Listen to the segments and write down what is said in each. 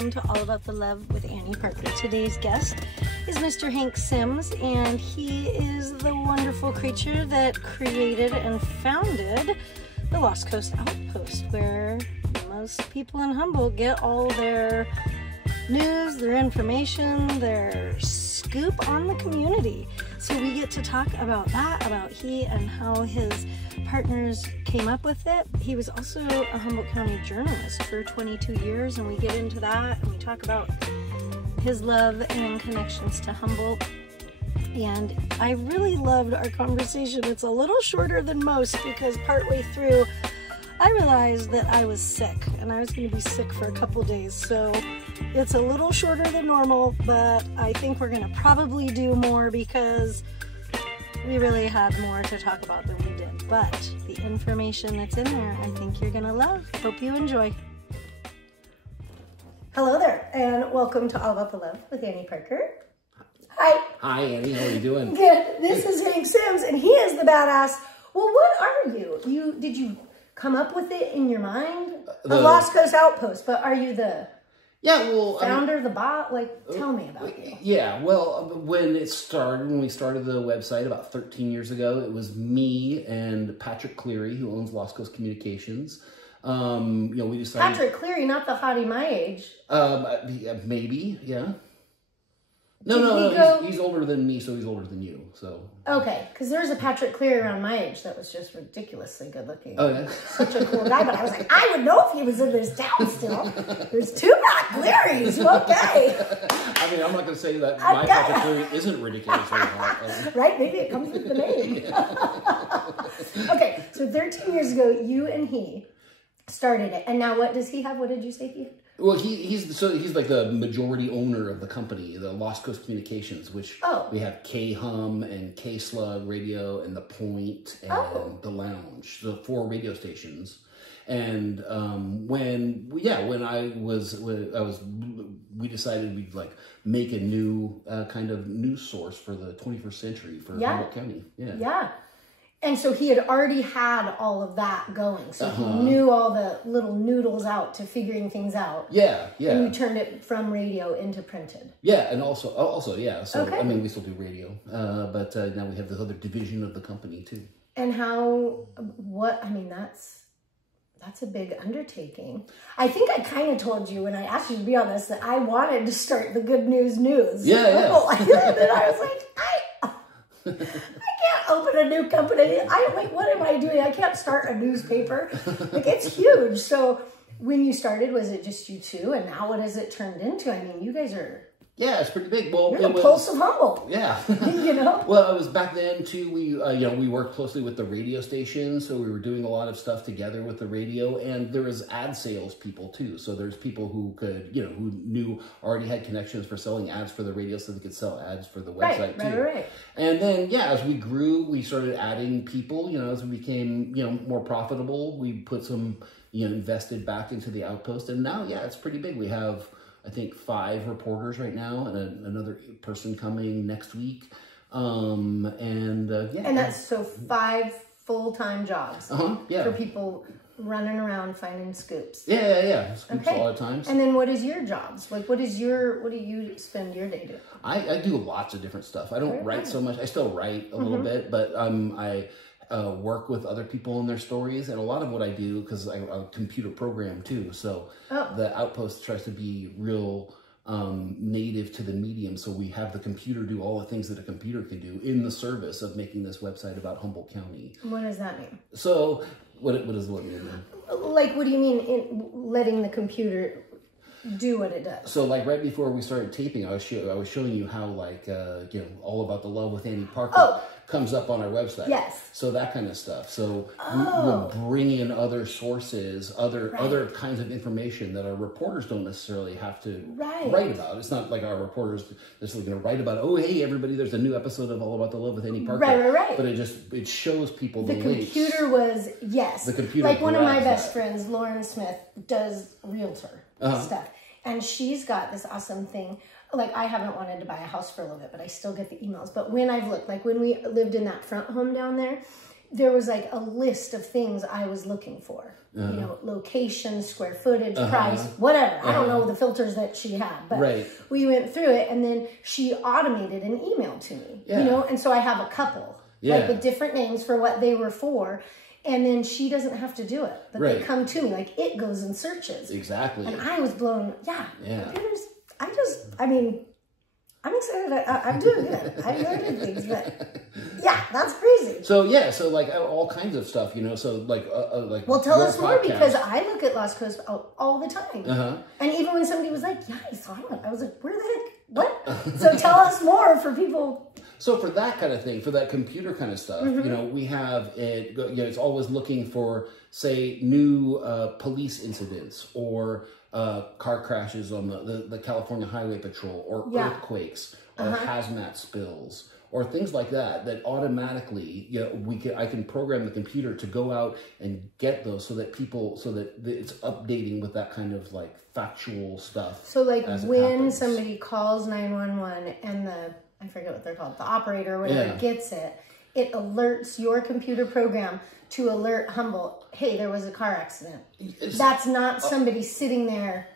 welcome to All About the Love with Annie Parker. Today's guest is Mr. Hank Sims, and he is the wonderful creature that created and founded the Lost Coast Outpost, where most people in Humboldt get all their news, their information, their scoop on the community. So we get to talk about that, about he and how his partners came up with it. He was also a Humboldt County journalist for 22 years, and we get into that, and we talk about his love and connections to Humboldt. And I really loved our conversation. It's a little shorter than most because partway through I realized that I was sick, and I was going to be sick for a couple days, so it's a little shorter than normal, but I think we're going to probably do more because we really had more to talk about than we did. But the information that's in there, I think you're going to love. Hope you enjoy. Hello there, and welcome to All About the Love with Annie Parker. Hi. Hi, Annie. How are you doing? Good. This is Hank Sims, and he is the badass. Well, what are you? Did you come up with it in your mind? The Lost Coast Outpost, but are you the founder, the bot? Like, tell me about you. Yeah, well, when we started the website about 13 years ago, it was me and Patrick Cleary, who owns Lost Coast Communications. We decided... Patrick Cleary, not the hottie my age. Maybe, yeah. No, he's older than me, so he's older than you. So okay, because there's a Patrick Cleary around my age that was just ridiculously good looking. Oh yeah, such a cool guy. But I was like, I would know if he was in this town still. There's two Pat Clearys. Okay. I mean, I'm not going to say that my Patrick Cleary isn't ridiculously hot. Right? Maybe it comes with the name. Okay, so 13 years ago, you and he started it, and now what does he have? What did you say he had? Well, he's like the majority owner of the company, the Lost Coast Communications, which we have K-Hum and K-Slug Radio and The Point and The Lounge, the 4 radio stations. And we decided we'd like make a new kind of news source for the 21st century for Humboldt County. Yeah. Yeah. And so he had already had all of that going. So he knew all the little noodles out to figuring things out. Yeah, yeah. And you turned it from radio into printed. Yeah, and also yeah. So, I mean, we still do radio. But now we have this other division of the company, too. And that's a big undertaking. I think I kind of told you when I asked you to be on this that I wanted to start the Good News. Yeah, yeah. And I was like, I can't open a new company. What am I doing? I can't start a newspaper. Like, it's huge. So when you started, was it just you two? And now what has it turned into? I mean, you guys are... Yeah, it's pretty big. Well, you're the pulse of Humboldt. Yeah. You know? Well, it was back then, too, we worked closely with the radio station, so we were doing a lot of stuff together with the radio, and there was ad sales people, too. So there's people who could, who already had connections for selling ads for the radio so they could sell ads for the website, too. Right. And then, as we grew, we started adding people, as we became, more profitable. We put some, invested back into the Outpost, and now, it's pretty big. We have... I think 5 reporters right now, and another person coming next week. And that's so 5 full-time jobs for people running around finding scoops. Yeah. Scoops a lot of times. And then what is your jobs? Like, what do you spend your day doing? I do lots of different stuff. I don't write so much. I still write a little bit, but I work with other people in their stories, and a lot of what I do, because I computer program too, so the Outpost tries to be real native to the medium, so we have the computer do all the things that a computer can do in the service of making this website about Humboldt County. What does that mean? So what does what mean? Like, what do you mean in letting the computer do what it does? So, like, right before we started taping, I was showing you how, like, All About the Love with Annie Parker comes up on our website. Yes. So that kind of stuff. So we'll bring in other sources, other kinds of information that our reporters don't necessarily have to write about. It's not like our reporters just going to write about, oh, hey, everybody, there's a new episode of All About the Love with Annie Parker. Right. But it shows people the links. Computer was, the computer like one of my best friends, Lauren Smith, does realtor stuff. And she's got this awesome thing. Like, I haven't wanted to buy a house for a little bit, but I still get the emails. But when I've looked, like when we lived in that front home down there, there was like a list of things I was looking for. You know, location, square footage, price, whatever. I don't know the filters that she had, but we went through it, and then she automated an email to me, you know, and so I have a couple, like with different names for what they were for, and then she doesn't have to do it, but they come to me, like it goes and searches. Exactly. And I was blown, computers, I mean, I'm excited. I'm doing good. I'm doing good things, but yeah, that's crazy. So so like all kinds of stuff, you know. So like well, tell us more, because I look at Lost Coast all the time, and even when somebody was like, "Yeah, I saw it," I was like, "Where the heck? What?" So tell us more for people. So for that kind of thing, for that computer kind of stuff, you know, we have it. You know, it's always looking for, say, new police incidents or car crashes on the California Highway Patrol, or earthquakes, or hazmat spills, or things like that. That automatically, you know, I can program the computer to go out and get those, so that it's updating with that kind of like factual stuff. So like when somebody calls 911 and I forget what they're called, the operator or whatever gets it, it alerts your computer program to alert Humboldt, hey, there was a car accident. That's not somebody sitting there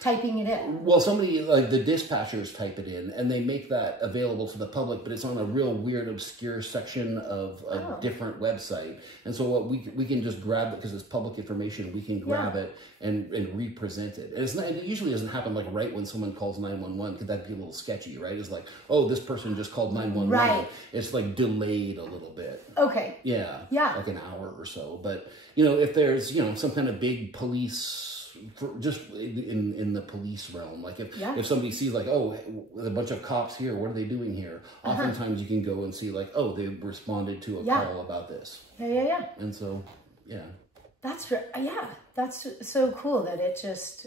typing it in. Well, somebody, like the dispatchers type it in, and they make that available to the public, but it's on a real weird, obscure section of a different website. And so what we can just grab it, because it's public information, we can grab it and represent it. And it usually doesn't happen like right when someone calls 911, because that'd be a little sketchy, right? It's like, oh, this person just called 911. Right. It's like delayed a little bit. Okay. Yeah. Yeah. Like an hour or so. But, you know, if there's, you know, some kind of big police, just in the police realm, like if somebody sees like, oh, a bunch of cops here, what are they doing here? Oftentimes you can go and see like, oh, they responded to a call about this. And so, that's that's so cool that it just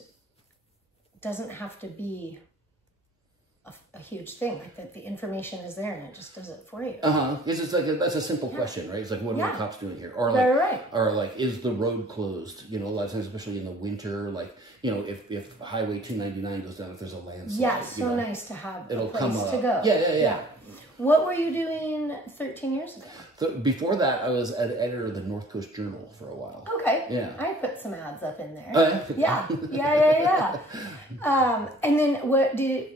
doesn't have to be a huge thing, like that the information is there and it just does it for you. It's just like that's a simple question, right? It's like, what are the cops doing here? Or like, or like, is the road closed? You know, a lot of times, especially in the winter, like, you know, if Highway 299 goes down, if there's a landslide, yeah, so nice to have it'll a place come up. To go. Yeah. What were you doing 13 years ago? So before that, I was an editor of the North Coast Journal for a while. Okay. Yeah. I put some ads up in there. Oh, yeah. And then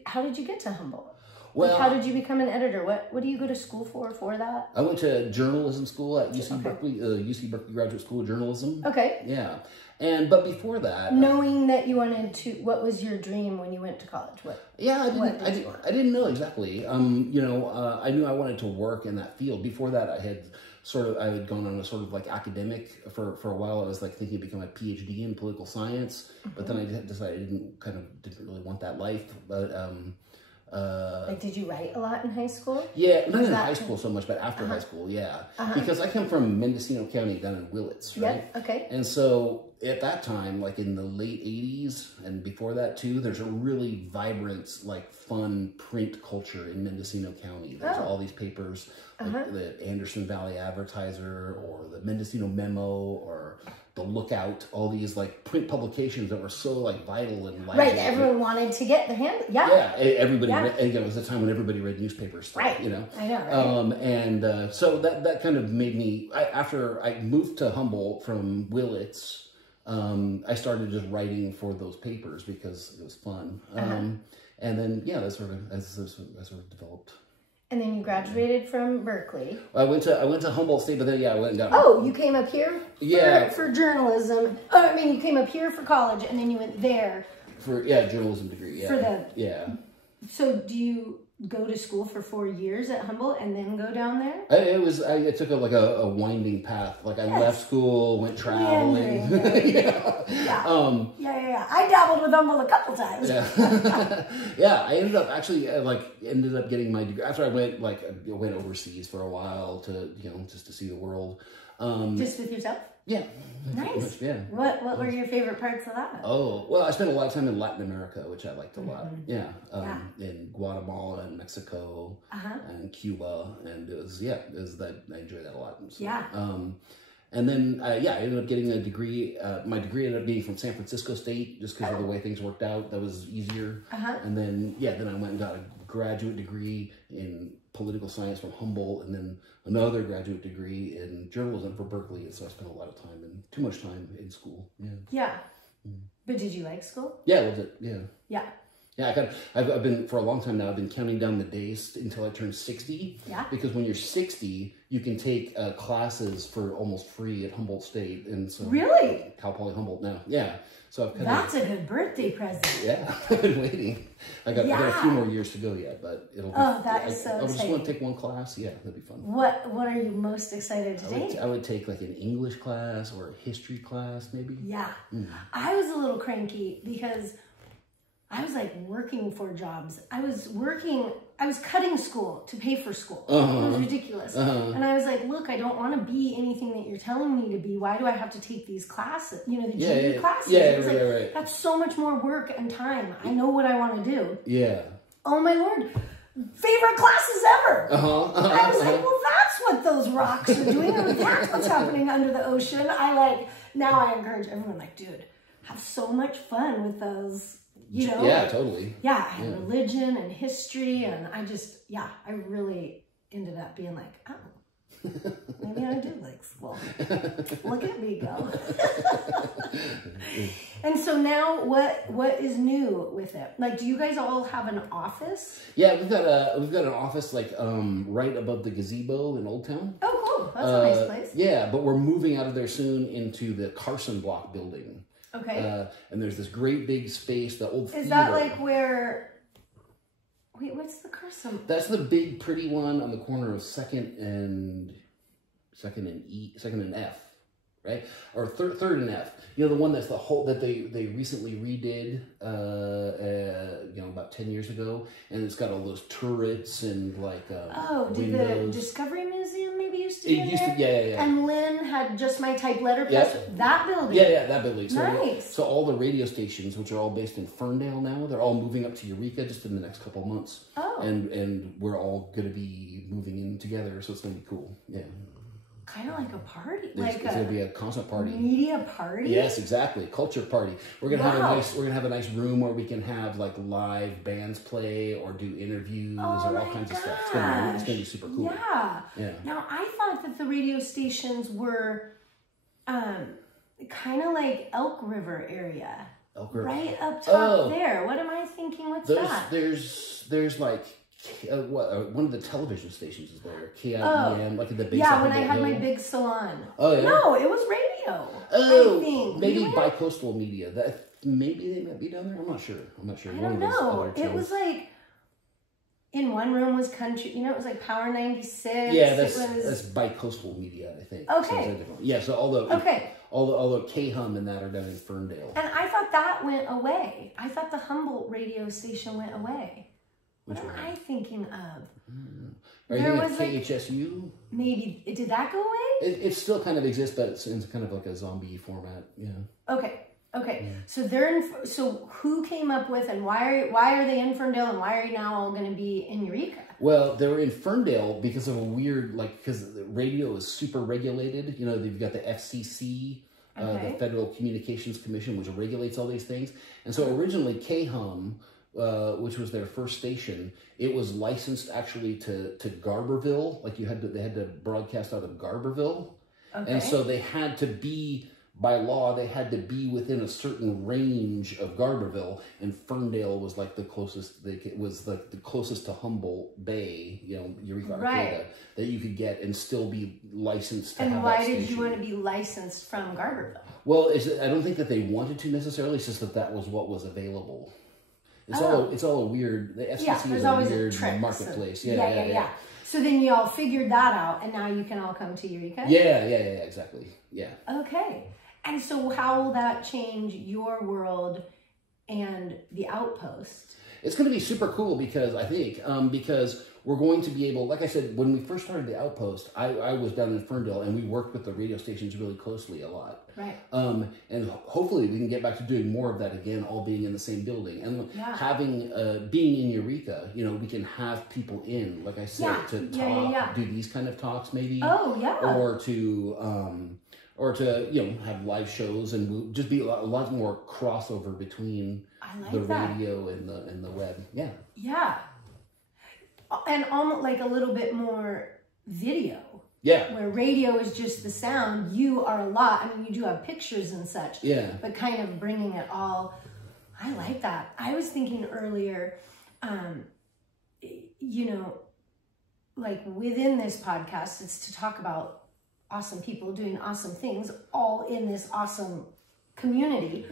how did you get to Humboldt? Well, like, how did you become an editor? What do you go to school for that? I went to journalism school at UC Berkeley, UC Berkeley Graduate School of Journalism. Okay. Yeah. But before that, knowing that you wanted to, what was your dream when you went to college? I didn't know exactly. You know, I knew I wanted to work in that field. Before that, I had gone on a sort of like academic for a while. I was like thinking of becoming a PhD in political science, but then I decided I didn't really want that life. But like, did you write a lot in high school? Yeah, not in high school so much, but after high school, yeah. Because I come from Mendocino County down in Willits, right? Yep, okay. And so at that time, like in the late 80s and before that too, there's a really vibrant, like fun print culture in Mendocino County. There's all these papers, like the Anderson Valley Advertiser or the Mendocino Memo or the Lookout, all these like print publications that were so like vital and lively. Right, everyone wanted to get the hand. Yeah, everybody. Read, it was a time when everybody read newspapers. Still, right, you know. I know. Right? So that kind of made me. After I moved to Humboldt from Willits, I started just writing for those papers because it was fun. And then that sort of developed. And then you graduated from Berkeley. I went to Humboldt State, but then I went and got. Oh, you came up here for journalism. Oh, I mean, you came up here for college, and then you went there for journalism degree. Yeah. So do you go to school for 4 years at Humboldt and then go down there? I took a winding path. Like I left school, went traveling. I dabbled with Humboldt a couple times. I ended up getting my degree after I went overseas for a while to just to see the world. Just with yourself? Yeah. Nice. Yeah. What were your favorite parts of that? Oh, well, I spent a lot of time in Latin America, which I liked a lot. Yeah. In Guatemala and Mexico and Cuba, and it was that I enjoyed that a lot. So, and then I ended up getting a degree. My degree ended up being from San Francisco State, just because of the way things worked out. That was easier. And then then I went and got a graduate degree in political science from Humboldt, and then another graduate degree in journalism for Berkeley. And so I spent a lot of time too much time in school. Yeah. Yeah. But did you like school? Yeah, I loved it. Yeah. Yeah. Yeah, I've been, for a long time now, I've been counting down the days until I turn 60. Yeah. Because when you're 60, you can take classes for almost free at Humboldt State. And so really? Cal Poly Humboldt now. Yeah. So I've That's a good birthday present. Yeah, I've been waiting. I got a few more years to go yet, but it'll be... Oh, that is so exciting. I just want to take one class. Yeah, that'd be fun. What are you most excited to take? I would take like an English class or a history class, maybe. Yeah. I was a little cranky because I was like working for jobs. I was cutting school to pay for school. It was ridiculous. And I was like, look, I don't want to be anything that you're telling me to be. Why do I have to take these classes? You know, the GE classes. Yeah, right. That's so much more work and time. I know what I want to do. Yeah. Oh my Lord. Favorite classes ever. I was like, well, that's what those rocks are doing. Or that's what's happening under the ocean. Now I encourage everyone, like, dude, have so much fun with those. You know? Yeah, totally. Yeah, I had religion and history, and I really ended up being like, oh, maybe I do like school. Look at me go. And so now, what is new with it? Like, do you guys all have an office? Yeah, we've got an office like right above the gazebo in Old Town. Oh, cool. That's a nice place. Yeah, but we're moving out of there soon into the Carson Block building. Okay. And there's this great big space, the old theater. Is that like where... Wait, what's the Carson? That's the big, pretty one on the corner of Second and F, right? Or Third and F. You know, the one that's the whole that they recently redid, about 10 years ago, and it's got all those turrets and like did the Discovery Museum maybe used to be in there? Yeah. And Lynn had Just My Type letterpress. Yep. That building. Yeah, that building. So, nice. So all the radio stations, which are all based in Ferndale now, they're all moving up to Eureka just in the next couple of months. Oh. And we're all going to be moving in together, so it's going to be cool. Yeah. Kind of like a party, it's going to be a concert party, media party. Yes, exactly, culture party. We're gonna have a nice room where we can have like live bands play or do interviews or all kinds of stuff. It's gonna be super cool. Yeah. Now I thought that the radio stations were, kind of like Elk River area. Elk River, right up top there. What am I thinking? What's that? There's like. One of the television stations is there, KIEM, like at the base. Yeah, when I had my big salon. Oh yeah. No, it was radio. Oh, I think. maybe Bicoastal Media. Maybe they might be down there. I'm not sure. I don't know. It was like in one room was country. You know, it was like Power 96. Yeah, that's Bicoastal Media, I think. Okay. Yeah. So although KHUM and that are down in Ferndale. And I thought that went away. I thought the Humboldt radio station went away. What am I thinking of? Are you thinking of KHSU? Maybe. Did that go away? It still kind of exists, but it's in kind of like a zombie format. Yeah. Okay. Yeah. So they're in. So who came up with and why are they in Ferndale and why are you now all going to be in Eureka? Well, they were in Ferndale because of a weird because the radio is super regulated. You know, they've got the FCC. The Federal Communications Commission, which regulates all these things. And so originally KHUM, which was their first station, it was licensed actually to Garberville. Like they had to broadcast out of Garberville. Okay. And so they had to be, by law, they had to be within a certain range of Garberville, and Ferndale was like the closest, the closest to Humboldt Bay, Eureka Arcata, that you could get and still be licensed to have that station. And why did you want to be licensed from Garberville? Well, I don't think that they wanted to necessarily, it's just that was what was available. It's all a weird. The FCC is a weird marketplace. Yeah. So then you all figured that out, and now you can all come to Eureka. Yeah, exactly. Yeah. Okay, and so how will that change your world and the Outpost? It's going to be super cool because I think because we're going to be able, like I said, when we first started the Outpost, I was down in Ferndale and we worked with the radio stations really closely a lot. Right. And hopefully we can get back to doing more of that again, all being in the same building. And having, being in Eureka, we can have people in, like I said, to talk, do these kind of talks maybe. Oh, yeah. Or to have live shows and we'll just be a lot more crossover between radio and the web. Yeah. and almost like a little bit more video. Yeah. Where radio is just the sound, you are a lot. I mean, you do have pictures and such. Yeah. But kind of bringing it all. I like that. I was thinking earlier, you know, like within this podcast, it's to talk about awesome people doing awesome things all in this awesome community.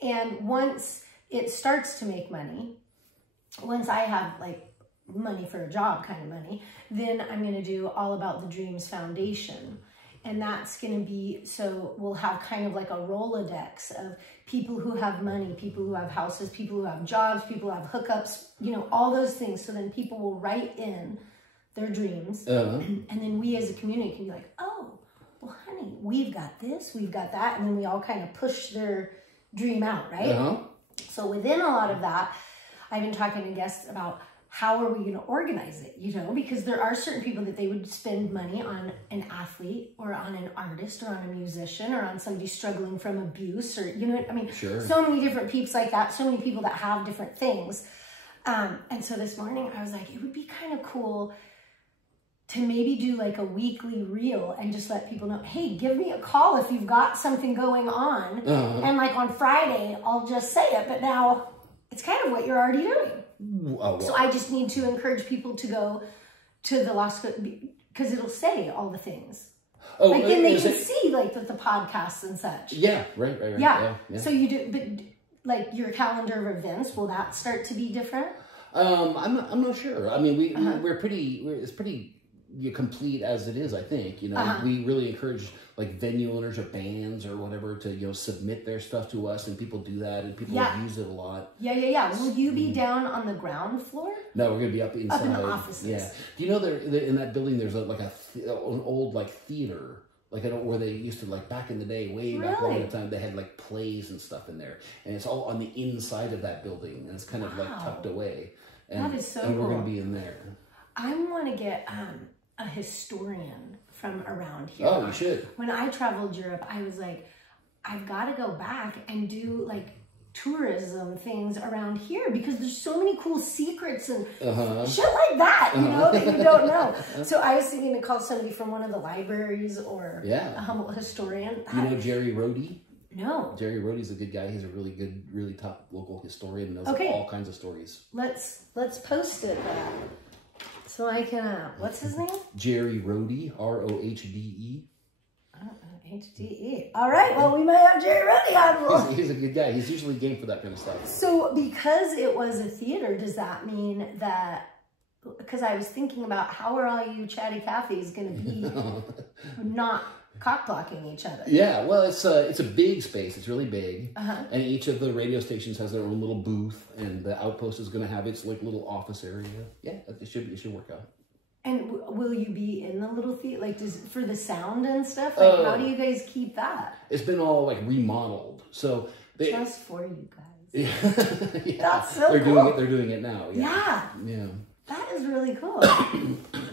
And once it starts to make money, once I have like money for a job kind of money, then I'm going to do All About the Dreams Foundation. And that's going to be, so we'll have kind of like a Rolodex of people who have money, people who have houses, people who have jobs, people who have hookups, you know, all those things. So then people will write in their dreams. And then we as a community can be like, oh, well, honey, we've got this, we've got that. And then we all kind of push their dream out, right? So within a lot of that, I've been talking to guests about how are we going to organize it, you know, because there are certain people that they would spend money on an athlete or on an artist or on a musician or on somebody struggling from abuse or, you know what I mean? So many different peeps like that, so many people that have different things. And so this morning I was like, it would be kind of cool to maybe do like a weekly reel and just let people know, hey, give me a call if you've got something going on. And like on Friday, I'll just say it. But now it's kind of what you're already doing. So I just need to encourage people to go to the Lost Coast because it'll say all the things. Like then they can see like the podcasts and such. Yeah, right. Yeah. So you do, but like your calendar of events, will that start to be different? I'm not sure. I mean, it's pretty complete as it is, I think. You know, we really encourage like venue owners or bands or whatever to, you know, submit their stuff to us, and people do that, and people use it a lot. Yeah. Will you be down on the ground floor? No, we're gonna be up inside. Up in the offices. Yeah. Do you know there in that building there's an old like theater, like where they used to, like back in the day, way back long the time, they had like plays and stuff in there, and it's all on the inside of that building, and it's kind of like tucked away. And, that is so and cool. we're gonna be in there. I want to get a historian from around here. Oh, you should. When I traveled Europe, I was like, I've got to go back and do like tourism things around here because there's so many cool secrets and shit like that, you know, that you don't know. So I was thinking to call somebody from one of the libraries or a Humboldt historian. You know Jerry Rohde? No. Jerry Rohde's a good guy. He's a really good, really top local historian and knows all kinds of stories. Let's post it then. So I can, what's his name? Jerry Rohde, R-O-H-D-E. H-D-E. All right, well, we might have Jerry Rohde on. He's a good guy. He's usually game for that kind of stuff. So because it was a theater, does that mean that, because I was thinking about how are all you chatty Cathys going to be not cock-blocking each other? Yeah, well, it's a big space. It's really big. And each of the radio stations has their own little booth, and the Outpost is going to have its like little office area. Yeah, it should work out. And will you be in the little theater, like for the sound and stuff? Like, how do you guys keep that? It's been all like remodeled, so just for you guys. Yeah, that's so cool. They're doing it now. Yeah. That is really cool.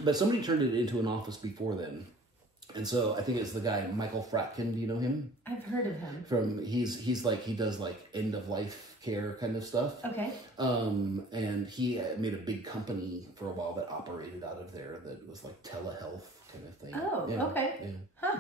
But somebody turned it into an office before then. And so I think it's the guy, Michael Fratkin. Do you know him? I've heard of him. He's like, he does like end of life care kind of stuff. Okay. And he made a big company for a while that operated out of there that was like telehealth kind of thing. Oh, okay. Yeah. Huh.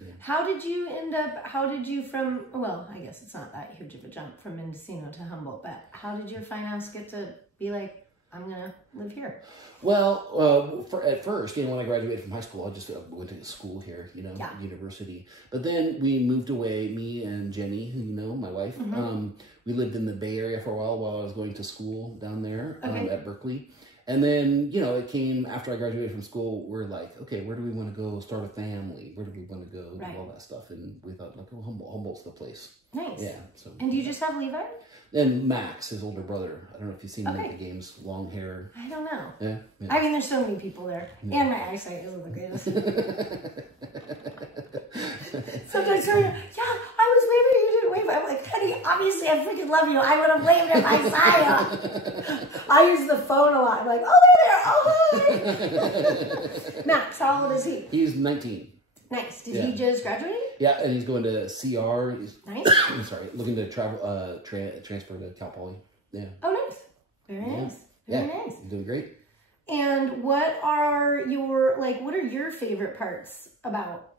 Yeah. How did you from, well, I guess it's not that huge of a jump from Mendocino to Humboldt, but how did your finance get to be like, I'm going to live here? Well, at first, when I graduated from high school, I just went to school here, university. But then we moved away, me and Jenny, who you know, my wife. We lived in the Bay Area for a while I was going to school down there at Berkeley. And then, it came after I graduated from school, we're like, okay, where do we want to go start a family? Where do we want to go? Right. All that stuff. And we thought, like, Humboldt's the place. Nice. Yeah. So. And do you just have Levi? And Max, his older brother. I don't know if you've seen him at the games. Long hair. I don't know. Yeah. I mean, there's so many people there. Yeah. And my eyesight isn't the greatest. Sometimes I was waving, you didn't wave. I'm like, honey, obviously I freaking love you. I would have waved if I saw you. I use the phone a lot. I'm like, oh, they're there. Oh, hi. Max, how old is he? He's 19. Nice. Did he just graduate? Yeah, and he's going to CR. Nice. I'm sorry, looking to travel, transfer to Cal Poly. Yeah. Oh, nice. Very nice. Very nice. He's doing great. And what are your favorite parts about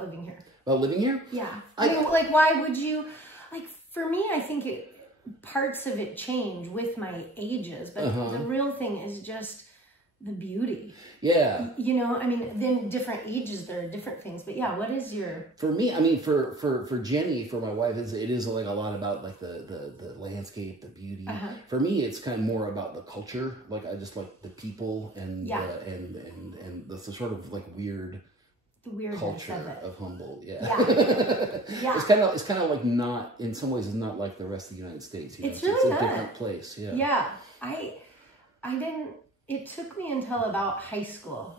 living here? About living here? Yeah. I mean, like, why would you, like, for me, I think parts of it change with my ages, but the real thing is just the beauty. Yeah. You know, I mean, then different ages, there are different things, but yeah, what is your... For me, I mean, for Jenny, for my wife, it is like a lot about like the landscape, the beauty. For me, it's kind of more about the culture. Like, I just like the people and and the sort of like weird culture of Humboldt. Yeah. It's kind of like not, in some ways, it's not like the rest of the United States. You know? It's really not. A different place. Yeah. Yeah. I didn't, it took me until about high school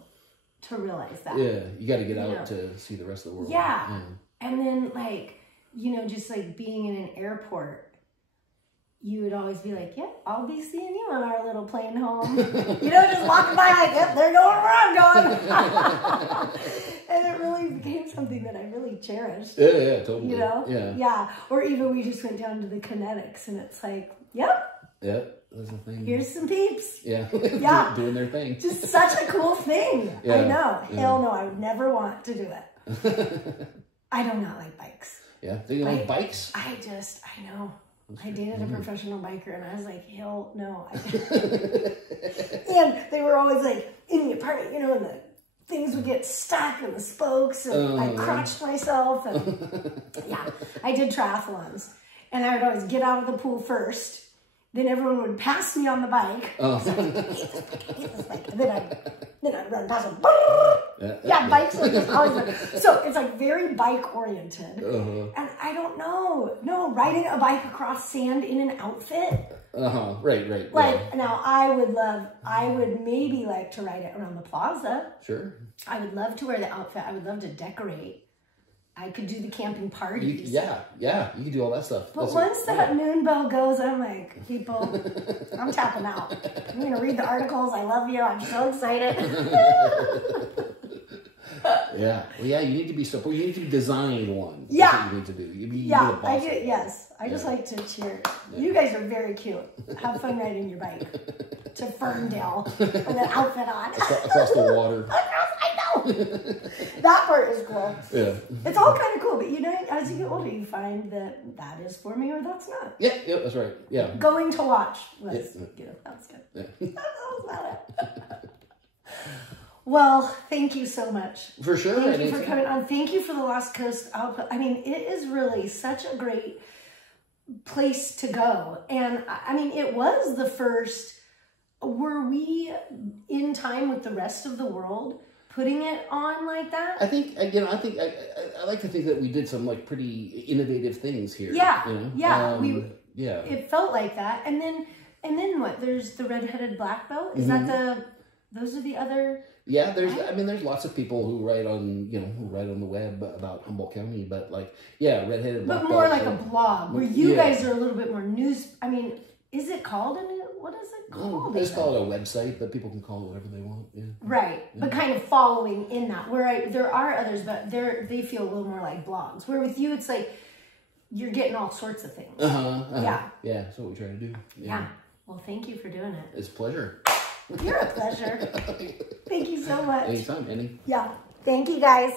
to realize that. Yeah. You got to get out to see the rest of the world. Yeah. And then, like, you know, just like being in an airport, you would always be like, yep, I'll be seeing you on our little plane home. You know, just walking by like, yep, they're going where I'm going. And it really became something that I really cherished. Yeah, totally. You know? Yeah. Or even we just went down to the Kinetics and it's like, yep. Yep, that's the thing. Here's some peeps. Yeah. Doing their thing. Just such a cool thing. Yeah. I know. Yeah. Hell no, I would never want to do it. I do not like bikes. Yeah. Do you like bikes? I know. I dated a professional biker and I was like, hell no. And they were always like in the apartment, you know, and the things would get stuck in the spokes and I crotched myself. And yeah, I did triathlons and I would always get out of the pool first. Then everyone would pass me on the bike. So I hate this bike. And then I'd run past them. Bikes are just always like, so it's like very bike oriented. And I don't know. No, riding a bike across sand in an outfit. Right. Like, now I would maybe like to ride it around the plaza. Sure. I would love to wear the outfit. I would love to decorate. I could do the camping parties. You could do all that stuff. But once that noon bell goes, I'm like, people, I'm tapping out. I'm going to read the articles. I love you. I'm so excited. Yeah. Well, yeah, you need to be support. You need to design one. Yeah. That's what you need to do. You need a boss. I do. Yes. I just like to cheer. Yeah. You guys are very cute. Have fun riding your bike to Ferndale with an outfit on. Across the water. I know. That part is cool. Yeah. It's all kind of cool, but you know, as you get older, you find that is for me or that's not. Yeah, that's right. Yeah. Going to watch was, that was good. Yeah. That was about it. Well, thank you so much. For sure. Thank you for coming on. Thank you for the Lost Coast Outpost. I mean, it is really such a great place to go. And I mean, it was the first, were we in time with the rest of the world putting it on like that? I think, I like to think that we did some like pretty innovative things here. Yeah. You know? It felt like that. And then what? There's the redheaded black belt. Is that those are the other? Yeah, there's lots of people who write on the web about Humboldt County, but like, redheaded black belt. But more like a blog, where you guys are a little bit more news. I mean, is it called what is it called? It's called a website, but people can call it whatever they want. Yeah. Right, but kind of following in that. Where there are others, but they feel a little more like blogs. Where with you, it's like you're getting all sorts of things. Yeah, that's what we try to do. Yeah. Well, thank you for doing it. It's a pleasure. You're a pleasure. Thank you so much. Anytime, Annie. Yeah. Thank you, guys.